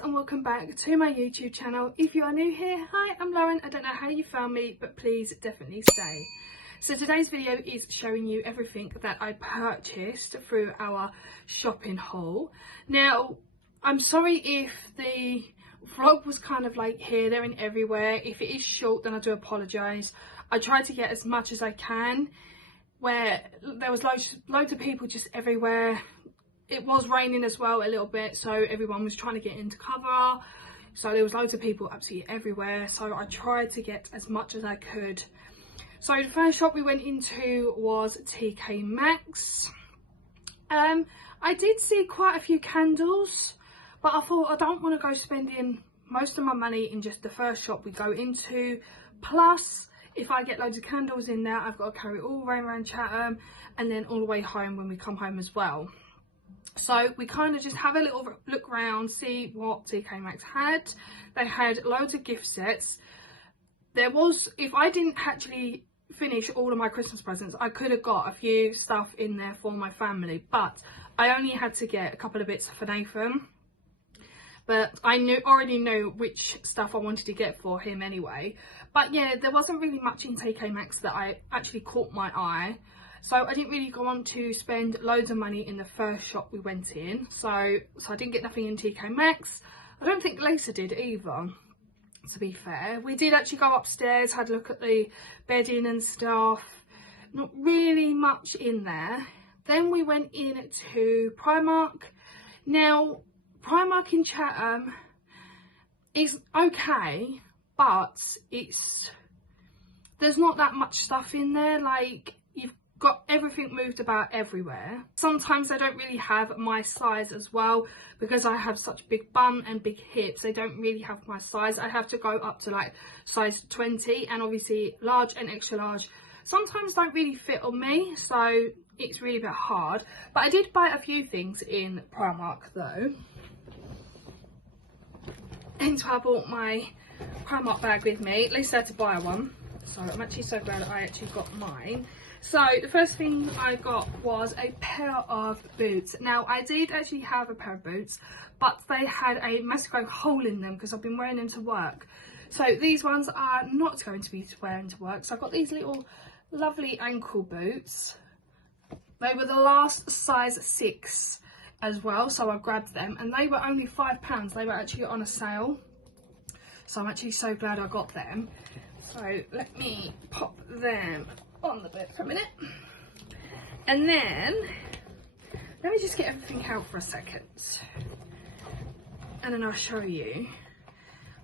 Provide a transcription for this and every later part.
And welcome back to my YouTube channel. If you are new here, hi, I'm Lauren. I don't know how you found me, but please definitely stay. So today's video is showing you everything that I purchased through our shopping haul. Now, I'm sorry if the vlog was kind of like here, there and everywhere. If it is short, then I do apologise. I try to get as much as I can, where there was loads of people just everywhere. It was raining as well a little bit, so everyone was trying to get into cover, so there was loads of people absolutely everywhere, so I tried to get as much as I could. So the first shop we went into was TK Maxx. I did see quite a few candles, but I thought I don't want to go spending most of my money in just the first shop we go into, plus if I get loads of candles in there, I've got to carry it all around Chatham and then all the way home when we come home as well. So we kind of just have a little look around, see what TK Maxx had. They had loads of gift sets. There was, if I didn't actually finish all of my Christmas presents, I could have got a few stuff in there for my family, but I only had to get a couple of bits for Nathan. But I already knew which stuff I wanted to get for him anyway. But yeah, there wasn't really much in TK Maxx that I actually caught my eye. So I didn't really go on to spend loads of money in the first shop we went in. So I didn't get nothing in TK Maxx. I don't think Lisa did either, to be fair. We did actually go upstairs, had a look at the bedding and stuff. Not really much in there. Then we went in to Primark. Now, Primark in Chatham is okay, but there's not that much stuff in there. Like, you've got everything moved about everywhere. Sometimes they don't really have my size as well, because I have such big bum and big hips. They don't really have my size. I have to go up to like size 20, and obviously large and extra large sometimes don't really fit on me, so it's really a bit hard. But I did buy a few things in Primark though, and so I bought my Primark bag with me. At least I had to buy one, so I'm actually so glad I actually got mine. So the first thing I got was a pair of boots. Now I did actually have a pair of boots, but they had a massive hole in them because I've been wearing them to work. So these ones are not going to be wearing to work. So I got these little lovely ankle boots. They were the last size 6 as well, so I grabbed them, and they were only £5. They were actually on a sale, so I'm actually so glad I got them. So let me pop them on the boot for a minute, and then let me just get everything out for a second, and then I'll show you.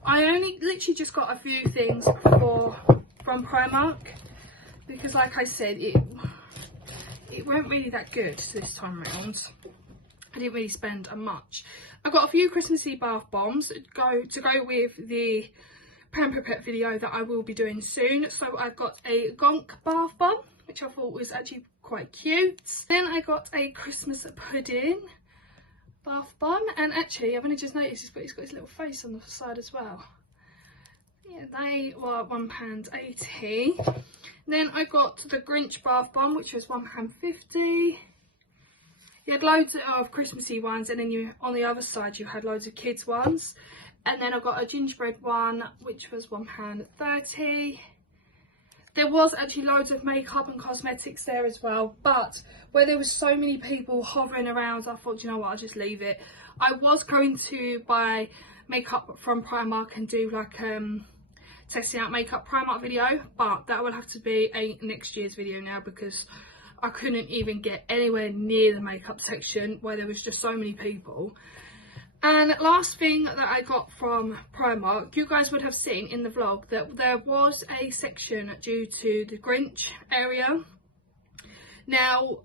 I only literally just got a few things from Primark, because like I said, it weren't really that good this time around. I didn't really spend much. I got a few Christmassy bath bombs to go with the Pamper Pet video that I will be doing soon. So I got a Gonk bath bomb, which I thought was actually quite cute. Then I got a Christmas pudding bath bomb, and actually I've only just noticed it's got his little face on the side as well. Yeah, they were £1.80. Then I got the Grinch bath bomb, which was £1.50. You had loads of Christmassy ones, and then on the other side you had loads of kids ones. And then I got a gingerbread one, which was £1.30. There was actually loads of makeup and cosmetics there as well, but where there was so many people hovering around, I thought, you know what, I'll just leave it. I was going to buy makeup from Primark and do like testing out makeup Primark video, but that will have to be a next year's video now, because I couldn't even get anywhere near the makeup section where there was just so many people. And last thing that I got from Primark, you guys would have seen in the vlog that there was a section due to the Grinch area. Now,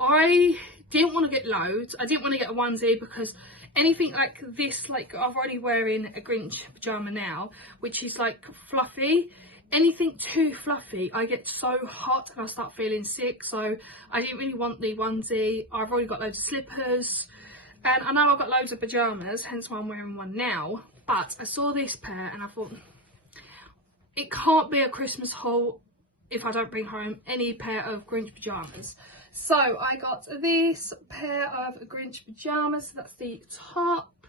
I didn't want to get loads. I didn't want to get a onesie, because anything like this, like I'm already wearing a Grinch pyjama now, which is like fluffy. Anything too fluffy, I get so hot and I start feeling sick, so I didn't really want the onesie. I've already got loads of slippers, and I know I've got loads of pyjamas, hence why I'm wearing one now. But I saw this pair and I thought, it can't be a Christmas haul if I don't bring home any pair of Grinch pyjamas. So I got this pair of Grinch pyjamas. So that's the top.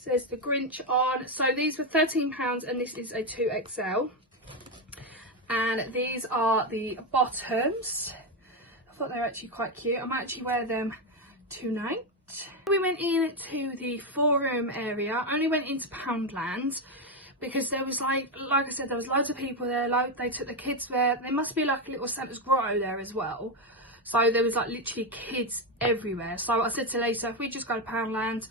Says the Grinch on. So these were £13 and this is a 2XL. And these are the bottoms. I thought they were actually quite cute. I might actually wear them tonight. We went into the forum area. I only went into Poundland because there was like I said, there was loads of people there. They took the kids there. There must be like a little Santa's grotto there as well. So there was like literally kids everywhere. So I said to Lisa, if we just go to Poundland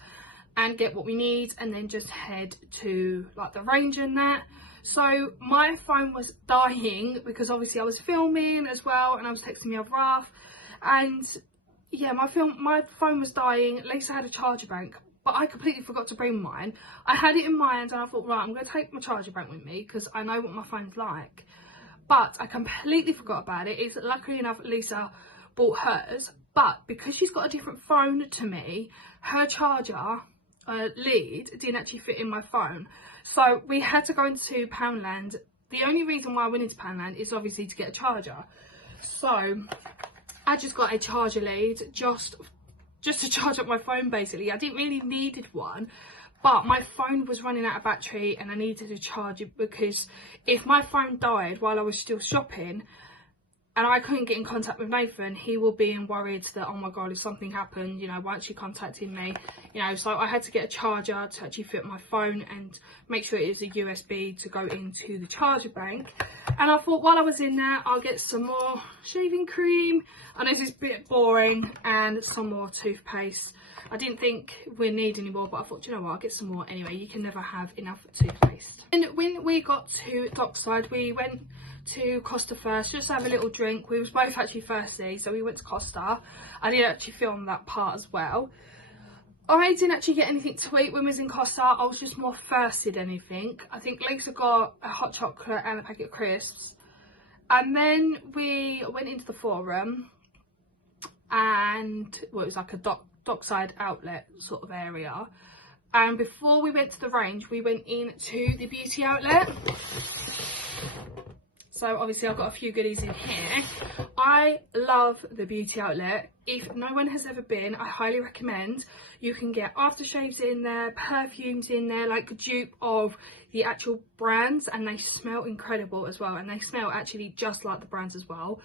and get what we need and then just head to like the range and that. So my phone was dying because obviously I was filming as well and I was texting my other half, and yeah, my phone was dying. Lisa had a charger bank, but I completely forgot to bring mine. I had it in mind and I thought, right, I'm going to take my charger bank with me because I know what my phone's like. But I completely forgot about it. It's luckily enough Lisa bought hers, but because she's got a different phone to me, her charger lead didn't actually fit in my phone. So we had to go into Poundland. The only reason why I went into Poundland is obviously to get a charger. So I just got a charger lead just to charge up my phone basically. I didn't really needed one, but my phone was running out of battery and I needed to charge it because if my phone died while I was still shopping and I couldn't get in contact with Nathan, he will be worried that, oh my God, if something happened, you know, why aren't you contacting me? You know, so I had to get a charger to actually fit my phone and make sure it is a USB to go into the charger bank. And I thought while I was in there, I'll get some more shaving cream. I know this is a bit boring, and some more toothpaste. I didn't think we'd need any more, but I thought, you know what, I'll get some more anyway. You can never have enough toothpaste. And when we got to Dockside, we went to Costa first, just to have a little drink. We was both actually thirsty, so we went to Costa. I did actually film that part as well. I didn't actually get anything to eat when we was in Costa. I was just more thirsty than anything. I think Lisa got a hot chocolate and a packet of crisps. And then we went into the forum, and well, it was like a Dockside outlet sort of area. And before we went to the range, we went into the beauty outlet. So obviously I've got a few goodies in here. I love the beauty outlet. If no one has ever been, I highly recommend. You can get aftershaves in there, perfumes in there, like a dupe of the actual brands, and they smell incredible as well. And they smell actually just like the brands as well.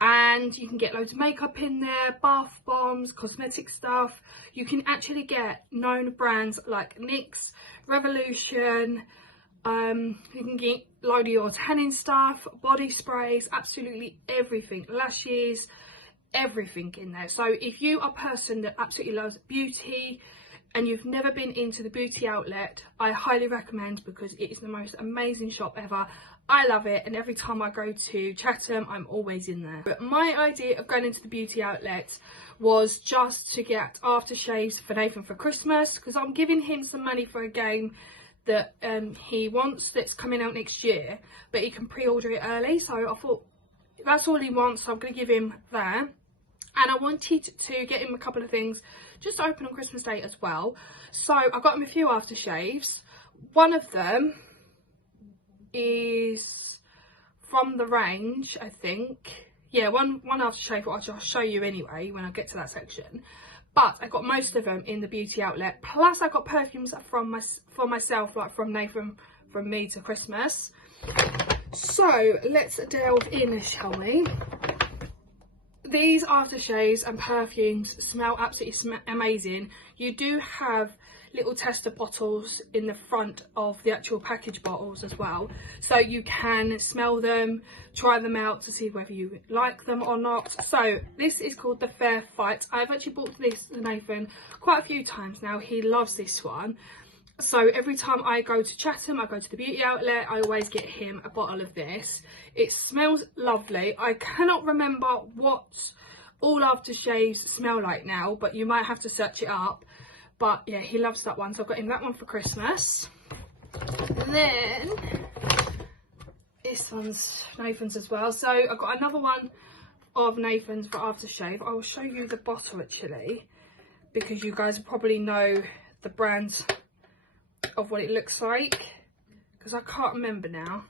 And you can get loads of makeup in there, bath bombs, cosmetic stuff. You can actually get known brands like NYX, Revolution. You can get load of your tanning stuff, body sprays, absolutely everything, lashes, everything in there. So if you are a person that absolutely loves beauty and you've never been into the beauty outlet, I highly recommend, because it is the most amazing shop ever. I love it, and every time I go to Chatham, I'm always in there. But my idea of going into the beauty outlet was just to get aftershaves for Nathan for Christmas, because I'm giving him some money for a game that he wants that's coming out next year, but he can pre-order it early. So I thought that's all he wants, so I'm going to give him that. And I wanted to get him a couple of things just to open on Christmas Day as well. So I got him a few aftershaves. One of them is from the range, I think. Yeah, one aftershave, which I'll show you anyway when I get to that section. But I got most of them in the beauty outlet. Plus I got perfumes for myself, like from Nathan, from me to Christmas. So let's delve in, shall we? These aftershaves and perfumes smell absolutely amazing. You do have little tester bottles in the front of the actual package bottles as well, so you can smell them, try them out to see whether you like them or not. So this is called the Fair Fight. I've actually bought this to Nathan quite a few times now. He loves this one. So every time I go to Chatham, I go to the beauty outlet, I always get him a bottle of this. It smells lovely. I cannot remember what all aftershaves smell like now, but you might have to search it up. But yeah, he loves that one, so I've got him that one for Christmas. And then this one's Nathan's as well. So I've got another one of Nathan's for aftershave. I will show you the bottle actually, because you guys probably know the brand of what it looks like, because I can't remember now.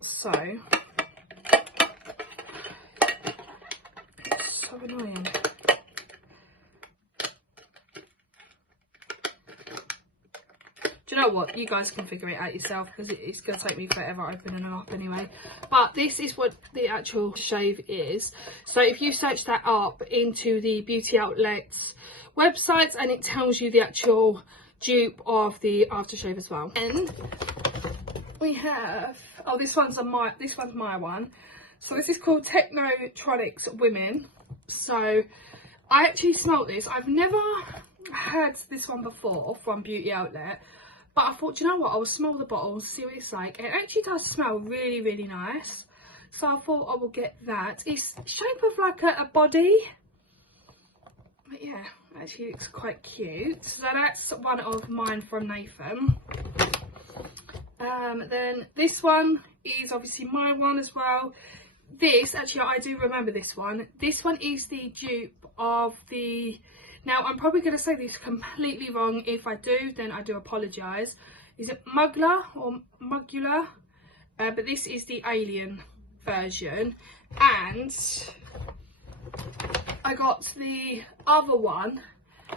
So it's so annoying. you know what, you guys can figure it out yourself, because it's going to take me forever opening them up anyway. But this is what the actual shave is. So if you search that up into the Beauty Outlet's websites, and it tells you the actual dupe of the aftershave as well. And we have, oh, this one's my one. So this is called Technotronics Women. So I actually smelt this. I've never had this one before from Beauty Outlet, but I thought, you know what, I'll smell the bottle, see what it's like. It actually does smell really, really nice. So I thought I will get that. It's shape of like a body. But yeah, actually looks quite cute. So that's one of mine from Nathan. Then this one is obviously my one as well. This, actually, I do remember this one. This one is the dupe of the... Now, I'm probably going to say this completely wrong. If I do, then I do apologise. Is it Mugler or Mugula? But this is the alien version. And I got the other one,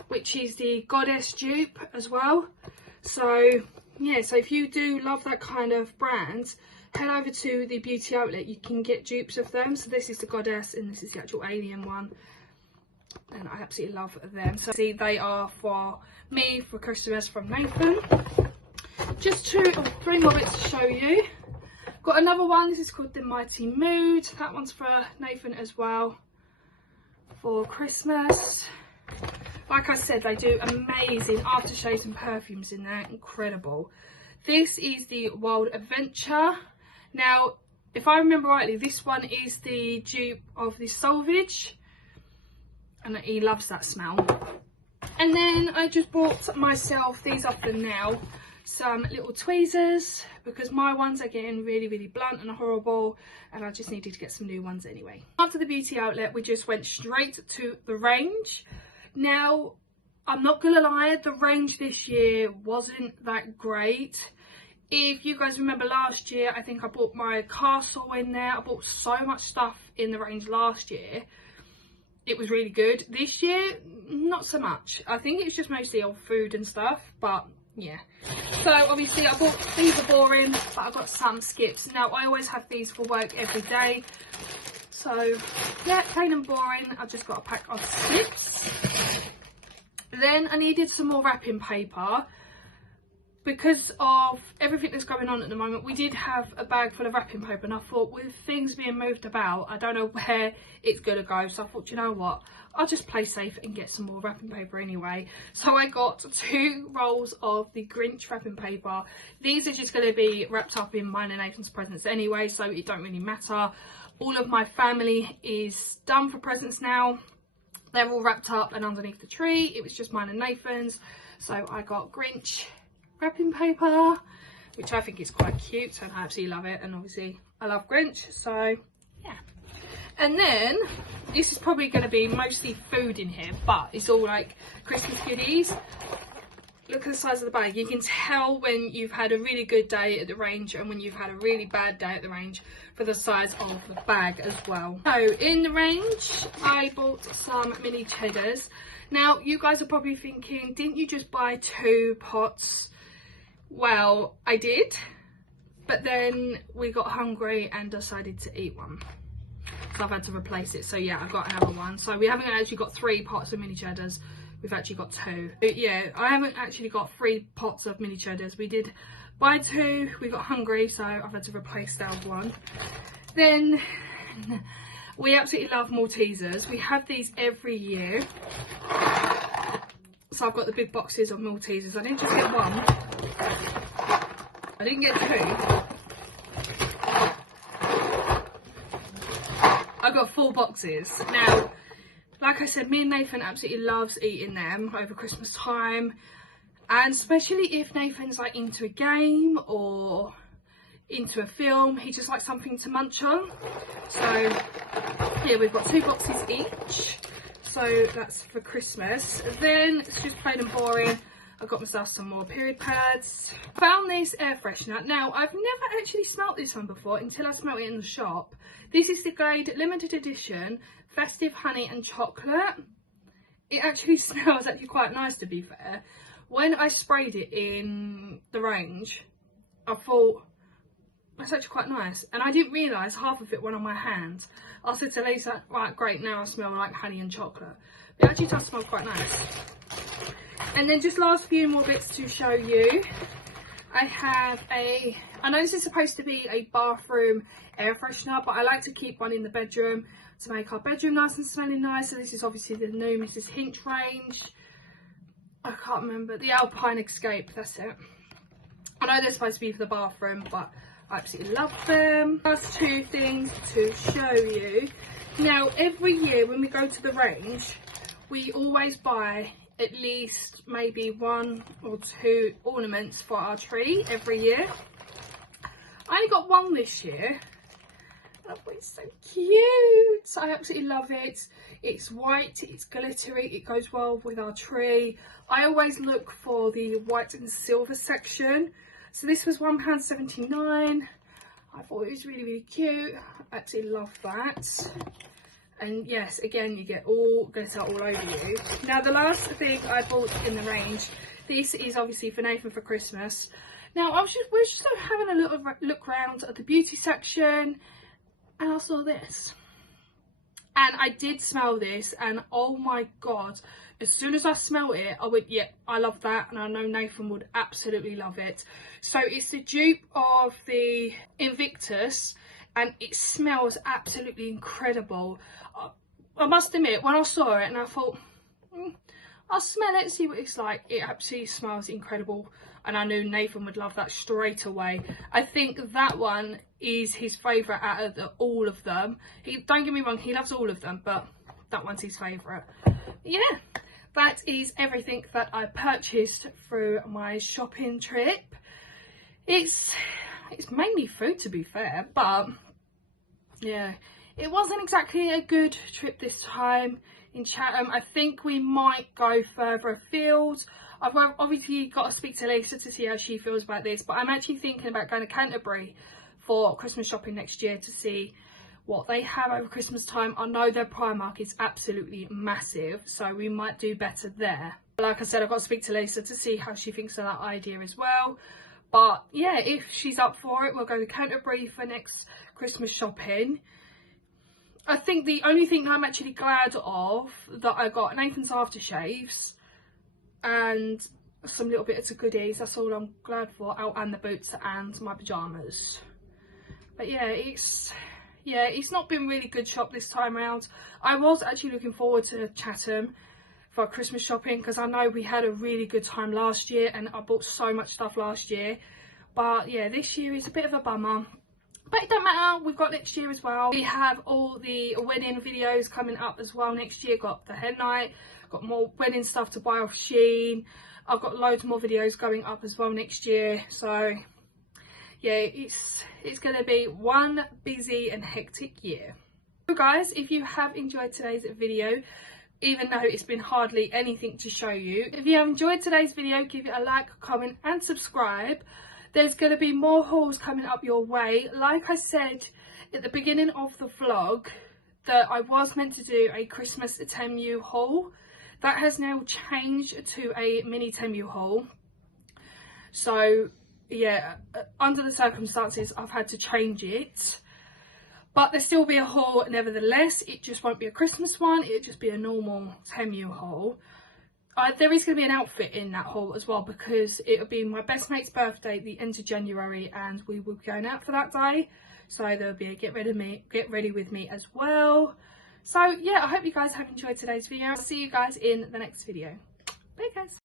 which is the Goddess dupe as well. So, yeah, so if you do love that kind of brand, head over to the Beauty Outlet. You can get dupes of them. So this is the Goddess and this is the actual alien one. And I absolutely love them. So see, they are for me for Christmas from Nathan. Just three more bits to show you. Got another one. This is called the Mighty Mood. That one's for Nathan as well for Christmas. Like I said, they do amazing aftershaves and perfumes in there. Incredible. This is the Wild Adventure. Now, if I remember rightly, this one is the dupe of the Salvage. And he loves that smell. And then I just bought myself, these are for now, some little tweezers, because my ones are getting really, really blunt and horrible, and I just needed to get some new ones anyway. After the Beauty Outlet, we just went straight to the range. Now, I'm not gonna lie, the range this year wasn't that great. If you guys remember last year, I think I bought my castle in there. I bought so much stuff in the range last year. It was really good. This year, not so much. I think it's just mostly all food and stuff, but yeah. So obviously I bought, these are boring, but I got some skips. Now I always have these for work every day. So yeah, plain and boring. I've just got a pack of skips. Then I needed some more wrapping paper. Because of everything that's going on at the moment, we did have a bag full of wrapping paper, and I thought, with things being moved about, I don't know where it's going to go. So I thought, you know what, I'll just play safe and get some more wrapping paper anyway. So I got 2 rolls of the Grinch wrapping paper. These are just going to be wrapped up in mine and Nathan's presents anyway, so it don't really matter. All of my family is done for presents now. They're all wrapped up and underneath the tree. It was just mine and Nathan's. So I got Grinch wrapping paper, which I think is quite cute, and I absolutely love it. And obviously I love Grinch, so yeah. And then this is probably going to be mostly food in here, but it's all like Christmas goodies. Look at the size of the bag. You can tell when you've had a really good day at the range and when you've had a really bad day at the range for the size of the bag as well. So in the range, I bought some mini cheddars. Now you guys are probably thinking, didn't you just buy 2 pots? Well, I did, but then we got hungry and decided to eat one. So I've had to replace it. So yeah, I've got another one. So we haven't actually got 3 pots of mini cheddars. We've actually got 2. But yeah, I haven't actually got 3 pots of mini cheddars. We did buy 2. We got hungry, so I've had to replace that one. Then we absolutely love Maltesers. We have these every year. So I've got the big boxes of Maltesers. I didn't just get 1. I didn't get 2. I got 4 boxes. Now, like I said, me and Nathan absolutely loves eating them over Christmas time. And especially if Nathan's like into a game or into a film, he just likes something to munch on. So yeah, we've got 2 boxes each. So that's for Christmas. Then it's just plain and boring. I got myself some more period pads. Found this air freshener. Now, I've never actually smelt this one before until I smelt it in the shop. This is the Glade limited edition festive honey and chocolate. It actually smells actually quite nice, to be fair. When I sprayed it in the range, I thought, that's actually quite nice. And I didn't realise half of it went on my hand. I said to Lisa, right, great, now I smell like honey and chocolate. It actually does smell quite nice. And then just last few more bits to show you. I have I know this is supposed to be a bathroom air freshener, but I like to keep one in the bedroom to make our bedroom nice and smelling nice. So this is obviously the new Mrs. Hinch range. I can't remember, the Alpine Escape, that's it. I know they're supposed to be for the bathroom, but I absolutely love them. Last two things to show you. Now, every year when we go to the range, we always buy at least maybe 1 or 2 ornaments for our tree every year. I only got one this year. Oh, it's so cute. I absolutely love it. It's white, it's glittery, it goes well with our tree. I always look for the white and silver section. So this was £1.79. I thought it was really, really cute. I absolutely love that. And yes, again, you get all glitter all over you. Now, the last thing I bought in the range, this is obviously for Nathan for Christmas. Now, we're just having a little look around at the beauty section, and I saw this. And I did smell this, and oh my god, as soon as I smelled it, I went, yeah, I love that, and I know Nathan would absolutely love it. So it's the dupe of the Invictus, and it smells absolutely incredible. I must admit, when I saw it and I thought, I'll smell it, see what it's like, it absolutely smells incredible, and I knew Nathan would love that straight away. I think that one is his favourite out of all of them. Don't get me wrong, he loves all of them, but that one's his favourite. Yeah, that is everything that I purchased through my shopping trip. It's mainly food, to be fair, but yeah, it wasn't exactly a good trip this time in Chatham. I think we might go further afield. I've obviously got to speak to Lisa to see how she feels about this, but I'm actually thinking about going to Canterbury for Christmas shopping next year to see what they have over Christmas time. I know their Primark is absolutely massive, so we might do better there. Like I said, I've got to speak to Lisa to see how she thinks of that idea as well. But yeah, if she's up for it, we'll go to Canterbury for next Christmas shopping. I think the only thing I'm actually glad of that I got Nathan's aftershaves and some little bits of goodies. That's all I'm glad for. Oh, and the boots and my pyjamas. But yeah, it's not been really good shop this time around. I was actually looking forward to Chatham for Christmas shopping because I know we had a really good time last year and I bought so much stuff last year. But yeah, this year is a bit of a bummer. But it don't matter, we've got next year as well. We have all the wedding videos coming up as well next year. Got the hen night, got more wedding stuff to buy off Shein. I've got loads more videos going up as well next year. So yeah, it's going to be one busy and hectic year. So guys, if you have enjoyed today's video, even though it's been hardly anything to show you, if you have enjoyed today's video, give it a like, comment and subscribe. There's going to be more hauls coming up your way. Like I said at the beginning of the vlog, that I was meant to do a Christmas Temu haul. That has now changed to a mini Temu haul. So yeah, under the circumstances, I've had to change it. But there'll still be a haul nevertheless. It just won't be a Christmas one. It'll just be a normal Temu haul. There is going to be an outfit in that haul as well because it'll be my best mate's birthday at the end of January and we will be going out for that day. So there'll be a get ready with me as well. So yeah, I hope you guys have enjoyed today's video. I'll see you guys in the next video. Bye guys.